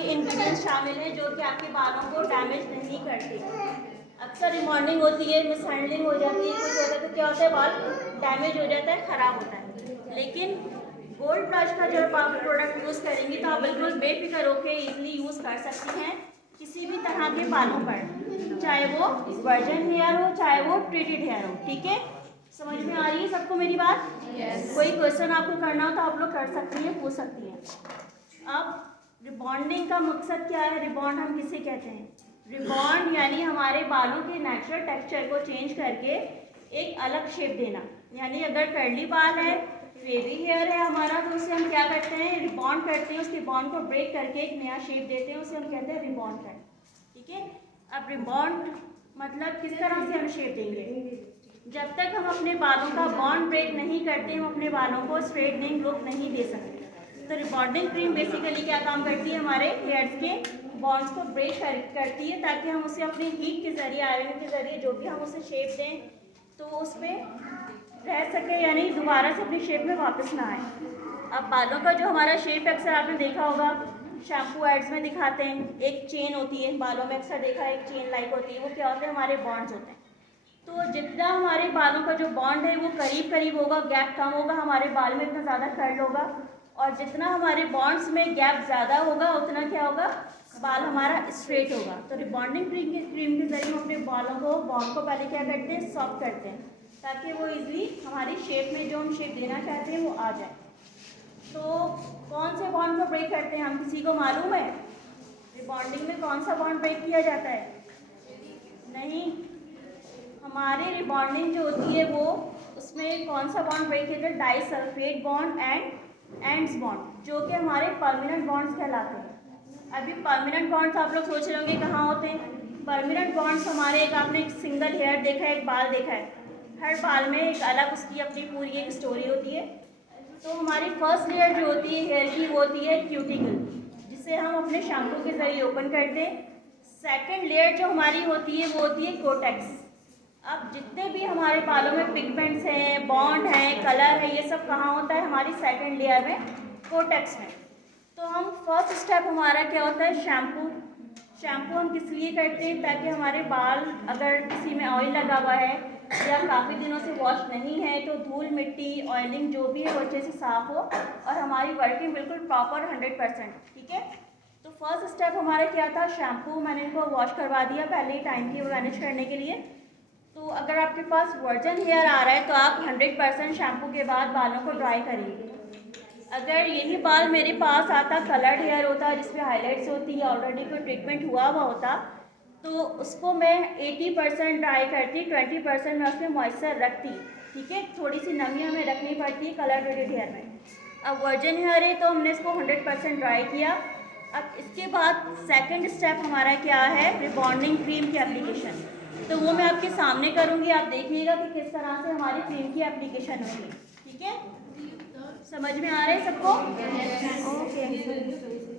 के इंग्रेडिएंट्स शामिल हैं जो कि आपके बालों को डैमेज नहीं करते। अक्सर रिमॉर्निंग होती है, मिस हैंडलिंग हो जाती है, कुछ होता है तो क्या होता है, बाल डैमेज हो जाता है, ख़राब होता है। लेकिन गोल्ड प्लस का जब आप प्रोडक्ट यूज़ करेंगी तो आप बिल्कुल बेफिक्र होकर ईजिली यूज़ कर सकती हैं किसी भी तरह के बालों पर, चाहे वो वर्जन हेयर हो चाहे वो ट्रीटेड हेयर हो। ठीक है, समझ में आ रही है सबको मेरी बात? yes. कोई क्वेश्चन आपको करना हो तो आप लोग कर सकती हैं, पूछ सकती हैं। अब रिबॉन्डिंग का मकसद क्या है? रिबॉन्ड हम किसे कहते हैं? रिबॉन्ड यानी हमारे बालों के नेचुरल टेक्सचर को चेंज करके एक अलग शेप देना। यानी अगर कर्ली बाल है, वेवी हेयर है हमारा, तो उसे हम क्या करते हैं, रिबॉन्ड करते हैं, उसके बॉन्ड को ब्रेक करके एक नया शेप देते हैं, उसे हम कहते हैं रिबॉन्ड कट। ठीक है, अब रिबॉन्ड मतलब किस तरह से हम शेप देंगे? जब तक हम अपने बालों का बॉन्ड ब्रेक नहीं करते हम अपने बालों को स्ट्रेटनिंग लुक नहीं दे सकते। तो रिबॉन्डिंग क्रीम बेसिकली क्या काम करती है, हमारे हेयर्स के बॉन्ड्स को ब्रेक करती है ताकि हम उसे अपने हीट के ज़रिए, आयरन के ज़रिए जो भी हम उसे शेप दें तो उस पर रह सके, यानी दोबारा से अपनी शेप में वापस ना आए। अब बालों का जो हमारा शेप है, अक्सर आपने देखा होगा शैम्पू एड्स में दिखाते हैं, एक चेन होती है बालों में, अक्सर देखा है एक चेन लाइक होती है, वो क्या होता है, हमारे बॉन्ड्स होते हैं। तो जितना हमारे बालों का जो बॉन्ड है वो करीब करीब होगा, गैप कम होगा, हमारे बाल में इतना ज़्यादा कर्ल होगा, और जितना हमारे बॉन्ड्स में गैप ज़्यादा होगा उतना क्या होगा, बाल हमारा स्ट्रेट होगा। तो रिबॉन्डिंग क्रीम के जरिए हम अपने बालों को, बॉन्ड को पहले क्या करते हैं, सॉफ्ट करते हैं ताकि वो इजीली हमारी शेप में जो हम शेप देना चाहते हैं वो आ जाए। तो कौन से बॉन्ड को ब्रेक करते हैं हम, किसी को मालूम है? रिबॉन्डिंग में कौन सा बॉन्ड ब्रेक किया जाता है? नहीं, हमारे रिबॉन्डिंग जो होती है वो, उसमें कौन सा बॉन्ड ब्रेक किया जाता है, disulphate bond and ends bond, जो कि हमारे परमानेंट बॉन्ड्स कहलाते हैं। अभी परमानेंट बॉन्ड्स आप लोग सोच रहे होंगे कहाँ होते हैं? परमानेंट बॉन्ड्स हमारे, एक आपने एक सिंगल हेयर देखा है, एक बाल देखा है, हर बाल में एक अलग उसकी अपनी पूरी एक स्टोरी होती है। तो हमारी फर्स्ट लेयर जो होती है हेयर की वो होती है क्यूटिकल, जिसे हम अपने शैम्पू के जरिए ओपन करते हैं। सेकेंड लेयर जो हमारी होती है वो होती है कोटेक्स। अब जितने भी हमारे बालों में पिगमेंट्स हैं, बॉन्ड हैं, कलर है, ये सब कहाँ होता है, हमारी सेकेंड लेयर में, कोटेक्स में। तो हम फर्स्ट स्टेप हमारा क्या होता है, शैम्पू। शैम्पू हम किस लिए करते हैं, ताकि हमारे बाल अगर किसी में ऑयल लगा हुआ है या काफ़ी दिनों से वॉश नहीं है तो धूल मिट्टी ऑयलिंग जो भी है वो अच्छे से साफ़ हो और हमारी वर्किंग बिल्कुल प्रॉपर 100%। ठीक है, तो फर्स्ट स्टेप हमारा क्या था, शैम्पू। मैंने इनको वॉश करवा दिया पहले ही टाइम की मैनेज करने के लिए। तो अगर आपके पास वर्जन हेयर आ रहा है तो आप 100% शैम्पू के बाद बालों को ड्राई करिए। अगर यही बाल मेरे पास आता कलर्ड हेयर होता जिसमें हाईलाइट्स होती है, ऑलरेडी कोई ट्रीटमेंट हुआ हुआ होता, तो उसको मैं 80% ड्राई करती, 20% मैं उसमें मॉइस्चर रखती। ठीक है, थोड़ी सी नमी हमें रखनी पड़ती है कलर रेडेड हेयर में। अब वर्जन हेयर है तो हमने इसको 100% ड्राई किया। अब इसके बाद सेकंड स्टेप हमारा क्या है, रिबॉन्डिंग क्रीम की एप्लीकेशन। तो वो मैं आपके सामने करूँगी, आप देखिएगा कि किस तरह से हमारी क्रीम की एप्लीकेशन होगी। ठीक है, समझ में आ रहा है सबको? ओके।